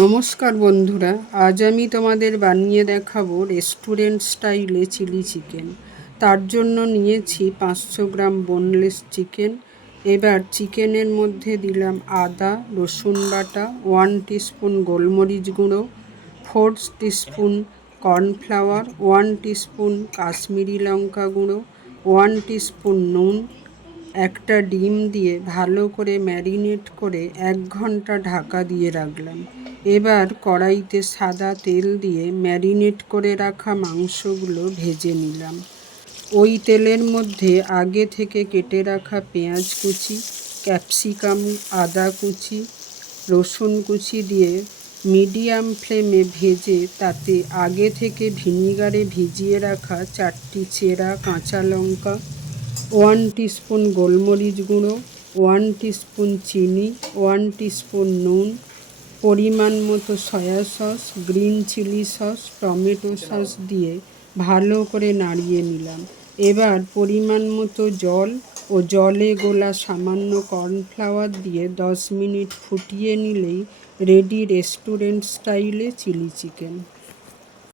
নমস্কার বন্ধুরা, আজ আমি তোমাদের বানিয়ে দেখাবো রেস্টুরেন্ট স্টাইলে চিলি চিকেন। তার জন্য নিয়েছি পাঁচশো গ্রাম বোনলেস চিকেন। এবার চিকেনের মধ্যে দিলাম আদা, রসুন বাটা, ওয়ান টিস্পুন গোলমরিচ গুঁড়ো, four teaspoon cornflour, one teaspoon Kashmiri লঙ্কা গুঁড়ো, ওয়ান টিস্পুন নুন, একটা ডিম দিয়ে ভালো করে ম্যারিনেট করে এক ঘণ্টা ঢাকা দিয়ে রাখলাম। এবার কড়াইতে সাদা তেল দিয়ে ম্যারিনেট করে রাখা মাংসগুলো ভেজে নিলাম। ওই তেলের মধ্যে আগে থেকে কেটে রাখা পেঁয়াজ কুচি, ক্যাপসিকাম, আদা কুচি, রসুন কুচি দিয়ে মিডিয়াম ফ্লেমে ভেজে তাতে আগে থেকে ভিনিগারে ভিজিয়ে রাখা চারটি চেরা কাঁচা লঙ্কা, ওয়ান টিস্পুন গোলমরিচ গুঁড়ো, ওয়ান টিস্পুন চিনি, ওয়ান টিস্পুন নুন পরিমাণ মতো soya sauce, green chilli sauce, tomato sauce দিয়ে ভালো করে নাড়িয়ে নিলাম। এবার পরিমাণ মতো জল ও জলে গোলা সামান্য কর্নফ্লাওয়ার দিয়ে দশ মিনিট ফুটিয়ে নিলেই রেডি রেস্টুরেন্ট স্টাইলে চিলি চিকেন।